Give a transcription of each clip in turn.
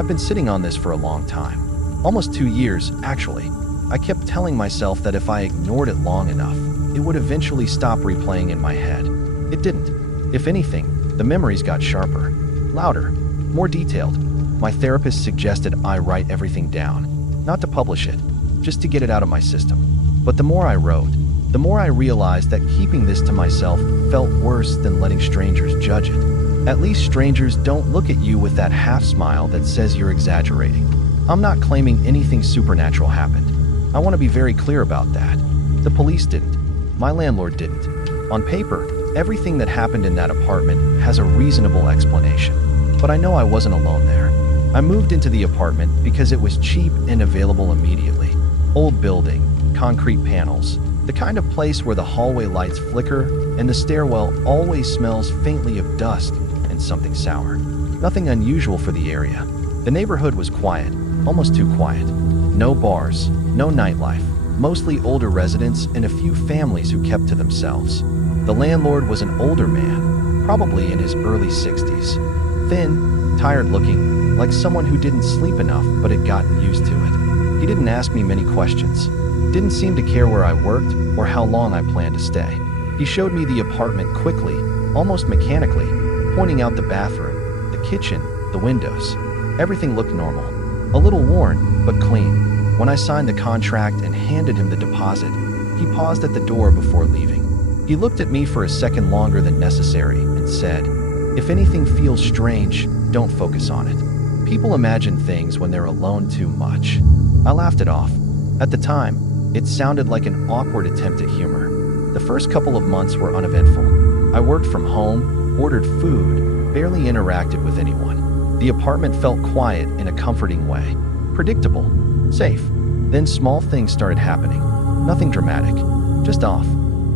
I've been sitting on this for a long time. Almost 2 years, actually. I kept telling myself that if I ignored it long enough, it would eventually stop replaying in my head. It didn't. If anything, the memories got sharper, louder, more detailed. My therapist suggested I write everything down, not to publish it, just to get it out of my system. But the more I wrote, the more I realized that keeping this to myself felt worse than letting strangers judge it. At least strangers don't look at you with that half smile that says you're exaggerating. I'm not claiming anything supernatural happened. I want to be very clear about that. The police didn't. My landlord didn't. On paper, everything that happened in that apartment has a reasonable explanation. But I know I wasn't alone there. I moved into the apartment because it was cheap and available immediately. Old building, concrete panels, the kind of place where the hallway lights flicker and the stairwell always smells faintly of dust and something sour. Nothing unusual for the area. The neighborhood was quiet, almost too quiet. No bars, no nightlife, mostly older residents and a few families who kept to themselves. The landlord was an older man, probably in his early 60s. Thin, tired-looking, like someone who didn't sleep enough but had gotten used to it. He didn't ask me many questions. Didn't seem to care where I worked or how long I planned to stay. He showed me the apartment quickly, almost mechanically, pointing out the bathroom, the kitchen, the windows. Everything looked normal. A little worn, but clean. When I signed the contract and handed him the deposit, he paused at the door before leaving. He looked at me for a second longer than necessary and said, "If anything feels strange, don't focus on it. People imagine things when they're alone too much." I laughed it off. At the time, it sounded like an awkward attempt at humor. The first couple of months were uneventful. I worked from home, ordered food, barely interacted with anyone. The apartment felt quiet in a comforting way. Predictable, safe. Then small things started happening. Nothing dramatic, just off.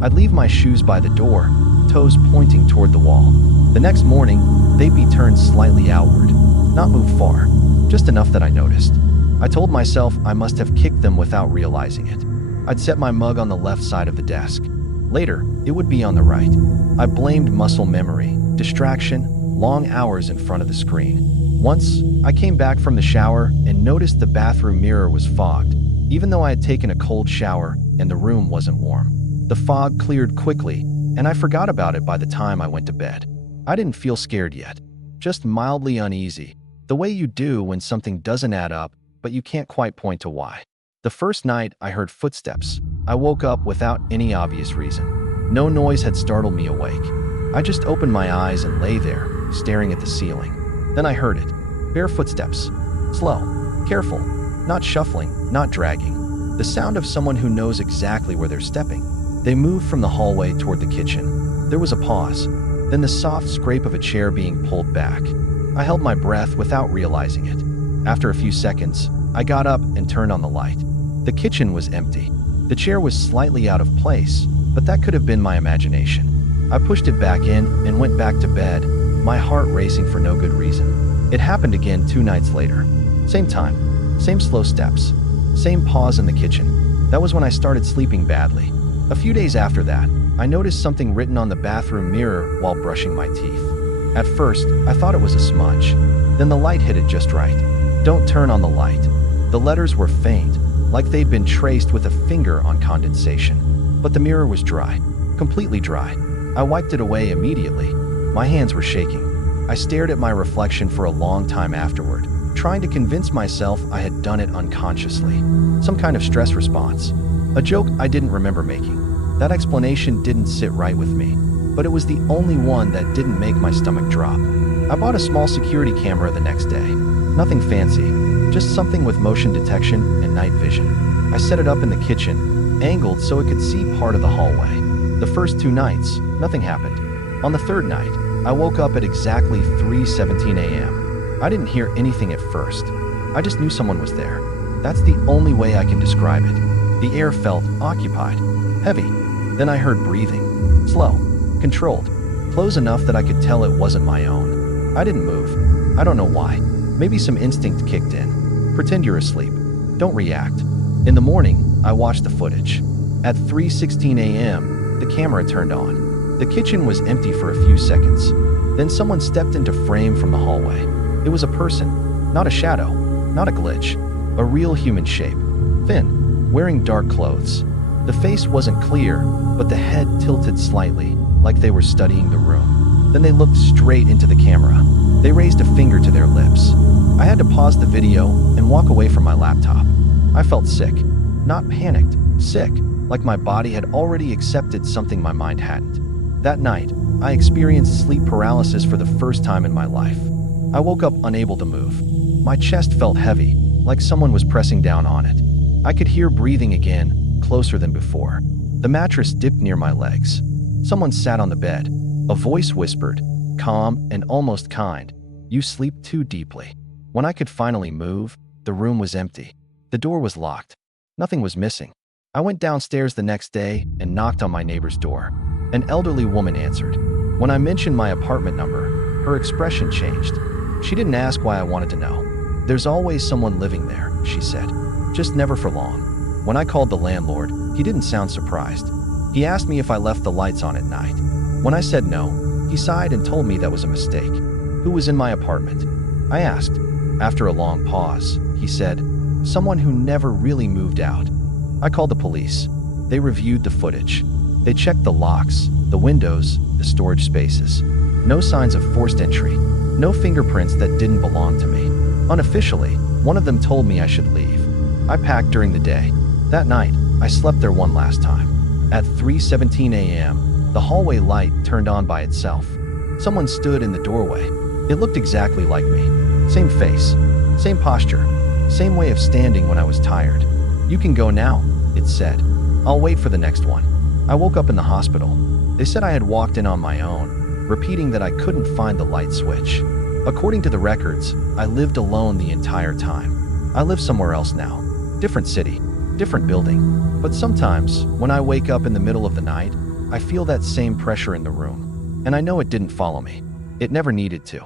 I'd leave my shoes by the door, toes pointing toward the wall. The next morning, they'd be turned slightly outward, not move far, just enough that I noticed. I told myself I must have kicked them without realizing it. I'd set my mug on the left side of the desk. Later, it would be on the right. I blamed muscle memory, distraction, long hours in front of the screen. Once, I came back from the shower and noticed the bathroom mirror was fogged, even though I had taken a cold shower and the room wasn't warm. The fog cleared quickly, and I forgot about it by the time I went to bed. I didn't feel scared yet, just mildly uneasy, the way you do when something doesn't add up, but you can't quite point to why. The first night, I heard footsteps. I woke up without any obvious reason. No noise had startled me awake. I just opened my eyes and lay there, staring at the ceiling. Then I heard it. Bare footsteps. Slow, careful, not shuffling, not dragging. The sound of someone who knows exactly where they're stepping. They moved from the hallway toward the kitchen. There was a pause, then the soft scrape of a chair being pulled back. I held my breath without realizing it. After a few seconds, I got up and turned on the light. The kitchen was empty. The chair was slightly out of place, but that could have been my imagination. I pushed it back in and went back to bed, my heart racing for no good reason. It happened again 2 nights later. Same time, same slow steps, same pause in the kitchen. That was when I started sleeping badly. A few days after that, I noticed something written on the bathroom mirror while brushing my teeth. At first, I thought it was a smudge. Then the light hit it just right. "Don't turn on the light." The letters were faint, like they'd been traced with a finger on condensation. But the mirror was dry, completely dry. I wiped it away immediately. My hands were shaking. I stared at my reflection for a long time afterward, trying to convince myself I had done it unconsciously. Some kind of stress response. A joke I didn't remember making. That explanation didn't sit right with me, but it was the only one that didn't make my stomach drop. I bought a small security camera the next day. Nothing fancy, just something with motion detection and night vision. I set it up in the kitchen, angled so it could see part of the hallway. The first 2 nights, nothing happened. On the 3rd night, I woke up at exactly 3:17 a.m. I didn't hear anything at first. I just knew someone was there. That's the only way I can describe it. The air felt occupied, heavy. Then I heard breathing, slow, controlled, close enough that I could tell it wasn't my own. I didn't move. I don't know why. Maybe some instinct kicked in. Pretend you're asleep. Don't react. In the morning, I watched the footage. At 3:16 a.m., the camera turned on. The kitchen was empty for a few seconds. Then someone stepped into frame from the hallway. It was a person, Not a shadow, not a glitch. A real human shape. Thin, wearing dark clothes. The face wasn't clear, but the head tilted slightly, like they were studying the room. Then they looked straight into the camera. They raised a finger to their lips. I had to pause the video and walk away from my laptop. I felt sick. Not panicked, sick, like my body had already accepted something my mind hadn't. That night, I experienced sleep paralysis for the first time in my life. I woke up unable to move. My chest felt heavy, like someone was pressing down on it. I could hear breathing again, closer than before. The mattress dipped near my legs. Someone sat on the bed. A voice whispered, calm and almost kind, "You sleep too deeply." When I could finally move, the room was empty. The door was locked. Nothing was missing. I went downstairs the next day and knocked on my neighbor's door. An elderly woman answered. When I mentioned my apartment number, her expression changed. She didn't ask why I wanted to know. "There's always someone living there," she said. "Just never for long." When I called the landlord, he didn't sound surprised. He asked me if I left the lights on at night. When I said no, he sighed and told me that was a mistake. Who was in my apartment? I asked. After a long pause, he said, "Someone who never really moved out." I called the police. They reviewed the footage. They checked the locks, the windows, the storage spaces. No signs of forced entry. No fingerprints that didn't belong to me. Unofficially, one of them told me I should leave. I packed during the day. That night, I slept there one last time. At 3:17 a.m., the hallway light turned on by itself. Someone stood in the doorway. It looked exactly like me. Same face, same posture, same way of standing when I was tired. "You can go now," it said. "I'll wait for the next one." I woke up in the hospital. They said I had walked in on my own, repeating that I couldn't find the light switch. According to the records, I lived alone the entire time. I live somewhere else now. Different city, different building. But sometimes, when I wake up in the middle of the night, I feel that same pressure in the room. And I know it didn't follow me. It never needed to.